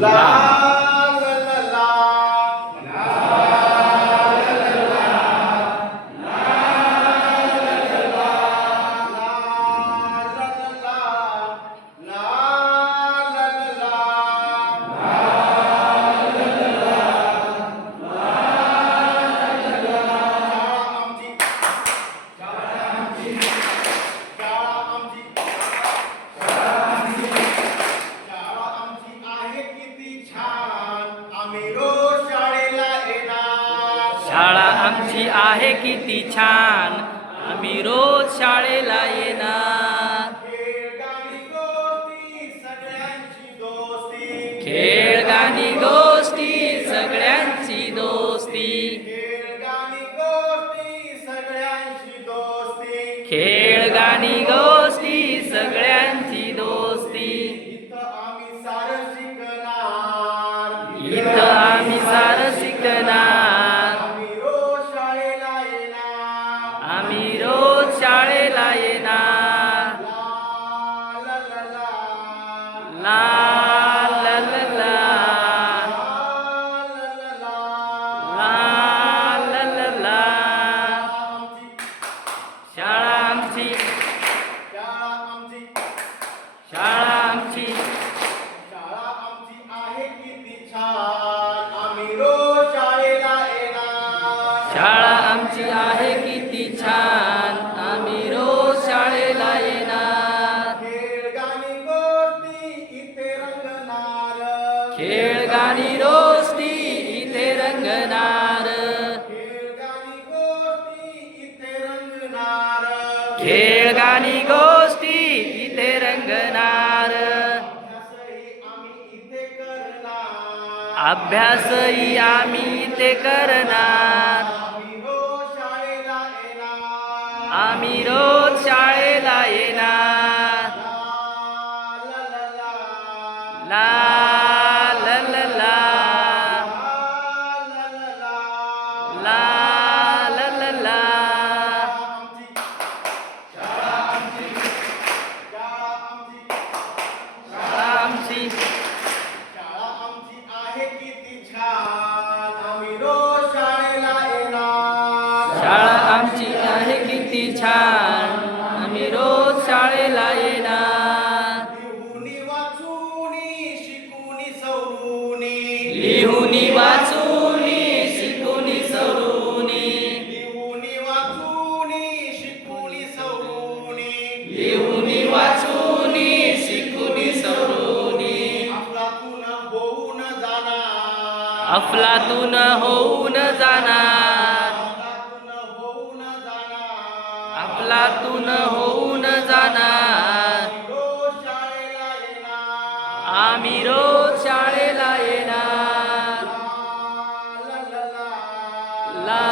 lá. शाळा आमची आहे किती छान. आम्ही रोज शाळेला येणार. खेळ गाणी गोष्टी सगळ्यांची दोस्ती. खेळ गाणी गोष्टी सगळ्यांची दोस्ती. शाळा आमची आहे किती छान गाणी रोष्टी इथे रंगणार. खेळ गाणी गोष्टी इथे रंगणार. अभ्यासही आम्ही इथे करणार. आम्ही रोज शाळेला येणार. ला आमची आहे किती छान. आम्ही रोज शाळेला येणार. लिहुनी वाचूनी शिकूनी सवरूनी. लिहुनी वाचूनी शिकूनी सरूनी लिहुनी वाचूनी शिकूनी सवरूनी. लिहुनी वाचूनी शिकूनी सरूनी अफलातून होऊन जाणार. लातून होऊन जाणार. आम्ही रोज शाळेला येणार. ला.